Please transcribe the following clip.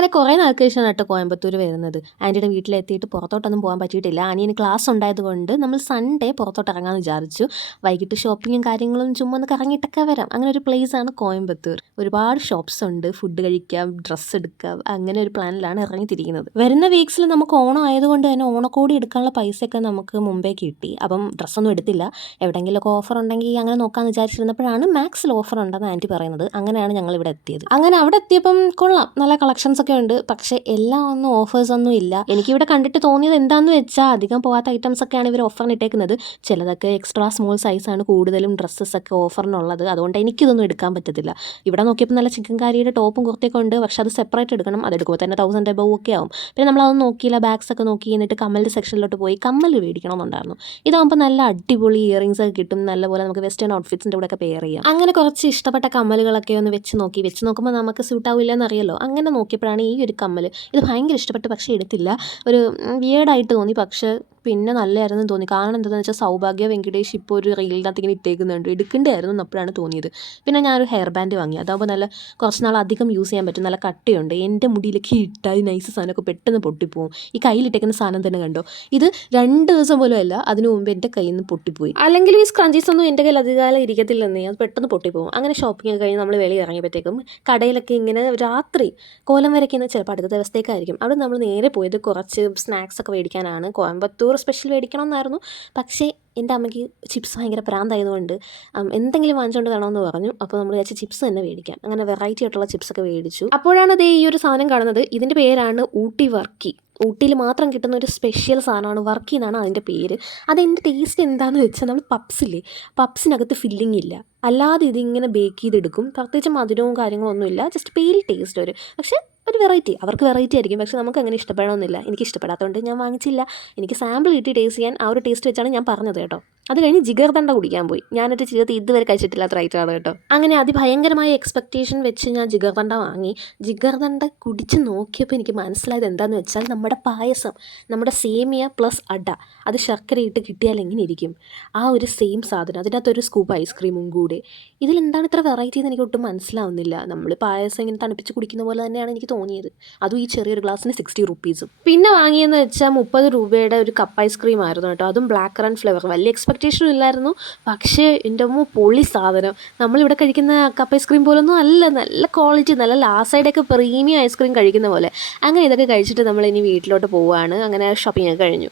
അങ്ങനെ കുറേ നാൾക്ക് ശേഷമാണ് കേട്ടോ കോയമ്പത്തൂർ വരുന്നത്. ആൻറ്റിയുടെ വീട്ടിലെത്തിയിട്ട് പുറത്തോട്ടൊന്നും പോകാൻ പറ്റിയിട്ടില്ല. അനിയന് ക്ലാസ് ഉണ്ടായതുകൊണ്ട് നമ്മൾ സൺഡേ പുറത്തോട്ട് ഇറങ്ങാമെന്ന് വിചാരിച്ചു. വൈകിട്ട് ഷോപ്പിങ്ങും കാര്യങ്ങളും ചുമ്മാ ഒന്ന് കറങ്ങിയിട്ടൊക്കെ വരാം. അങ്ങനെ ഒരു പ്ലേസാണ് കോയമ്പത്തൂർ. ഒരുപാട് ഷോപ്സ് ഉണ്ട്, ഫുഡ് കഴിക്കാം, ഡ്രസ്സ് എടുക്കാം, അങ്ങനെ ഒരു പ്ലാനിലാണ് ഇറങ്ങിത്തിരിക്കുന്നത്. വരുന്ന വീക്സിൽ നമുക്ക് ഓണം ആയതുകൊണ്ട് തന്നെ ഓണക്കോടി എടുക്കാനുള്ള പൈസയൊക്കെ നമുക്ക് മുമ്പേ കിട്ടി. അപ്പം ഡ്രസ്സൊന്നും എടുത്തില്ല. എവിടെയെങ്കിലുമൊക്കെ ഓഫർ ഉണ്ടെങ്കിൽ അങ്ങനെ നോക്കാമെന്ന് വിചാരിച്ചിരുന്നപ്പോഴാണ് മാക്സിൽ ഓഫർ ഉണ്ടെന്ന് ആൻറ്റി പറയുന്നത്. അങ്ങനെയാണ് ഞങ്ങൾ ഇവിടെ എത്തിയത്. അങ്ങനെ അവിടെ എത്തിയപ്പം കൊള്ളാം, നല്ല കളക്ഷൻസ് ഒക്കെ ഉണ്ട്. പക്ഷേ എല്ലാം ഒന്നും ഓഫേഴ്സ് ഒന്നും ഇല്ല. എനിക്കിവിടെ കണ്ടിട്ട് തോന്നിയത് എന്താണെന്ന് വെച്ചാൽ അധികം പോകാത്ത ഐറ്റംസ് ഒക്കെയാണ് ഇവർ ഓഫറിന് ഇട്ടേക്കുന്നത്. ചിലതൊക്കെ എക്സ്ട്രാ സ്മോൾ സൈസാണ് കൂടുതലും ഡ്രസ്സസ് ഒക്കെ ഓഫറിനുള്ളത്. അതുകൊണ്ട് എനിക്കിതൊന്നും എടുക്കാൻ പറ്റത്തില്ല. ഇവിടെ നോക്കിയപ്പോൾ നല്ല ചിക്കൻ കാരിയുടെ ടോപ്പും കുർത്തിയൊക്കെ ഉണ്ട്. പക്ഷേ അത് സെപ്പറേറ്റ് എടുക്കണം. അതെടുക്കുമ്പോൾ തന്നെ 1000 എബവ് ഒക്കെ ആവും. പിന്നെ നമ്മളതൊന്നും നോക്കിയില്ല, ബാഗ്സ് ഒക്കെ നോക്കി. എന്നിട്ട് കമ്മലിൻ്റെ സെക്ഷനിലോട്ട് പോയി കമ്മൽ മേടിക്കണമെന്നുണ്ടായിരുന്നു. ഇതാകുമ്പോൾ നല്ല അടിപൊളി ഇയറിങ്സ് ഒക്കെ കിട്ടും. നല്ലപോലെ നമുക്ക് വെസ്റ്റേൺ ഔട്ട്ഫിറ്റ്സിൻ്റെ കൂടെ ഒക്കെ പെയർ ചെയ്യാം. അങ്ങനെ കുറച്ച് ഇഷ്ടപ്പെട്ട കമ്മലുകളൊക്കെ ഒന്ന് വെച്ച് നോക്കുമ്പോൾ നമുക്ക് സ്യൂട്ട് ആവില്ല എന്നറിയല്ലോ. അങ്ങനെ നോക്കിയപ്പോഴാണ് ഈ ഒരു കമ്മൽ. ഇത് ഭയങ്കര ഇഷ്ടപ്പെട്ടു, പക്ഷേ എടുത്തില്ല. ഒരു വിയേർഡായിട്ട് തോന്നി. പക്ഷേ പിന്നെ നല്ലതായിരുന്നു തോന്നി. കാരണം എന്താണെന്ന് വെച്ചാൽ സൗഭാഗ്യ വെങ്കിടേഷ് ഇപ്പോൾ ഒരു റീലിനകത്ത് ഇങ്ങനെ ഇട്ടേക്കുന്നുണ്ട്. എടുക്കേണ്ടതായിരുന്നു എന്നപ്പോഴാണ് തോന്നിയത്. പിന്നെ ഞാനൊരു ഹെയർ ബാൻഡ് വാങ്ങി. അതാകുമ്പോൾ നല്ല കുറച്ച് നാൾ അധികം യൂസ് ചെയ്യാൻ പറ്റും. നല്ല കട്ടിയുണ്ട്. എൻ്റെ മുടിയിലേക്ക് ഇട്ടാൽ നൈസ് സാധനമൊക്കെ പെട്ടെന്ന് പൊട്ടിപ്പോവും. ഈ കയ്യിലിട്ടേക്കുന്ന സാധനം തന്നെ കണ്ടോ, ഇത് 2 ദിവസം പോലും അല്ല, അതിനു മുമ്പ് എൻ്റെ കയ്യിൽ നിന്ന് പൊട്ടിപ്പോയി. അല്ലെങ്കിൽ ഈ സ്ക്രഞ്ചീസ് ഒന്നും എൻ്റെ കയ്യിൽ അധികകാലം ഇരിക്കത്തില്ലെന്നേ, അത് പെട്ടെന്ന് പൊട്ടിപ്പോവും. അങ്ങനെ ഷോപ്പിംഗ് ഒക്കെ കഴിഞ്ഞ് നമ്മൾ വെളിയിൽ ഇറങ്ങിയപ്പോഴത്തേക്കും കടയിലൊക്കെ ഇങ്ങനെ രാത്രി കോലം വരയ്ക്കുന്ന ചിലപ്പോൾ അടുത്ത ദിവസത്തേക്കായിരിക്കും. അവിടെ നമ്മൾ നേരെ പോയത് കുറച്ച് സ്നാക്സ് ഒക്കെ മേടിക്കാനാണ്. കോയമ്പത്തൂർ സ്പെഷ്യൽ മേടിക്കണമെന്നായിരുന്നു. പക്ഷേ എൻ്റെ അമ്മയ്ക്ക് ചിപ്സ് ഭയങ്കര പ്രാന്തായതുകൊണ്ട് എന്തെങ്കിലും വാങ്ങിച്ചുകൊണ്ട് വരണമെന്ന് പറഞ്ഞു. അപ്പോൾ നമ്മൾ വിചാരിച്ച ചിപ്സ് തന്നെ മേടിക്കാം. അങ്ങനെ വെറൈറ്റി ആയിട്ടുള്ള ചിപ്സൊക്കെ മേടിച്ചു. അപ്പോഴാണ് അതേ ഈ ഒരു സാധനം കാണുന്നത്. ഇതിൻ്റെ പേരാണ് ഊട്ടി വർക്കി. ഊട്ടിയിൽ മാത്രം കിട്ടുന്ന ഒരു സ്പെഷ്യൽ സാധനമാണ്. വർക്കി എന്നാണ് അതിൻ്റെ പേര്. അതെൻ്റെ ടേസ്റ്റ് എന്താണെന്ന് വെച്ചാൽ, നമ്മൾ പപ്സില്ലേ, പപ്സിനകത്ത് ഫില്ലിംഗ് ഇല്ല, അല്ലാതെ ഇതിങ്ങനെ ബേക്ക് ചെയ്തെടുക്കും. പ്രത്യേകിച്ച് മധുരവും കാര്യങ്ങളൊന്നും ഇല്ല, ജസ്റ്റ് പെയിൽ ടേസ്റ്റ് ഒരു. പക്ഷേ ഒരു വെറൈറ്റി, അവർക്ക് വെറൈറ്റി ആയിരിക്കും. പക്ഷേ നമുക്ക് അങ്ങനെ ഇഷ്ടപ്പെടണമെന്നില്ല. എനിക്ക് ഇഷ്ടപ്പെടാത്തതുകൊണ്ട് ഞാൻ വാങ്ങിച്ചില്ല. എനിക്ക് സാമ്പിൾ കിട്ടി ടേസ്റ്റ് ചെയ്യാൻ. ആ ഒരു ടേസ്റ്റ് വെച്ചാണ് ഞാൻ പറഞ്ഞത് കേട്ടോ. അത് കഴിഞ്ഞ് ജിഗർദണ്ഡ കുടിക്കാൻ പോയി. ഞാനൊരു ജീവിതത്തിൽ ഇതുവരെ കഴിച്ചിട്ടില്ലാത്ത ഐറ്റമാണ് കേട്ടോ. അങ്ങനെ അതിഭയങ്കരമായ എക്സ്പെക്റ്റേഷൻ വെച്ച് ഞാൻ ജിഗർദണ്ഡ വാങ്ങി. ജിഗർദണ്ഡ കുടിച്ച് നോക്കിയപ്പോൾ എനിക്ക് മനസ്സിലായത് എന്താണെന്ന് വെച്ചാൽ, നമ്മുടെ പായസം, നമ്മുടെ സേമിയ പ്ലസ് അട, അത് ശർക്കരയിട്ട് കിട്ടിയാൽ എങ്ങനെ ഇരിക്കും, ആ ഒരു സെയിം സാധനം. അതിനകത്തൊരു സ്കൂപ്പ് ഐസ്ക്രീമും കൂടെ. ഇതിലെന്താണ് ഇത്ര വെറൈറ്റി എന്ന് എനിക്ക് ഒട്ടും മനസ്സിലാവുന്നില്ല. നമ്മൾ പായസം ഇങ്ങനെ തണുപ്പിച്ച് കുടിക്കുന്ന പോലെ തന്നെയാണ് എനിക്ക് തോന്നിയത്. അതും ഈ ചെറിയൊരു ഗ്ലാസ്സിന് 60 റുപ്പീസും. പിന്നെ വാങ്ങിയെന്ന് വെച്ചാൽ 30 രൂപയുടെ ഒരു കപ്പ് ഐസ്ക്രീം ആയിരുന്നു കേട്ടോ. അതും ബ്ലാക്ക് കറന്റ് ഫ്ലേവർ. വലിയ എക്സ്പെക്റ്റേഷനും ഇല്ലായിരുന്നു. പക്ഷേ എൻ്റെ അമ്മ പൊളി സാധനം. നമ്മളിവിടെ കഴിക്കുന്ന കപ്പ് ഐസ്ക്രീം പോലൊന്നും അല്ല. നല്ല ക്വാളിറ്റി, നല്ല ലാസ്റ്റ് സൈഡൊക്കെ പ്രീമിയം ഐസ്ക്രീം കഴിക്കുന്ന പോലെ. അങ്ങനെ ഇതൊക്കെ കഴിച്ചിട്ട് നമ്മൾ ഇനി വീട്ടിലോട്ട് പോവുകയാണ്. അങ്ങനെ ഷോപ്പിംഗ് ഒക്കെ കഴിഞ്ഞു.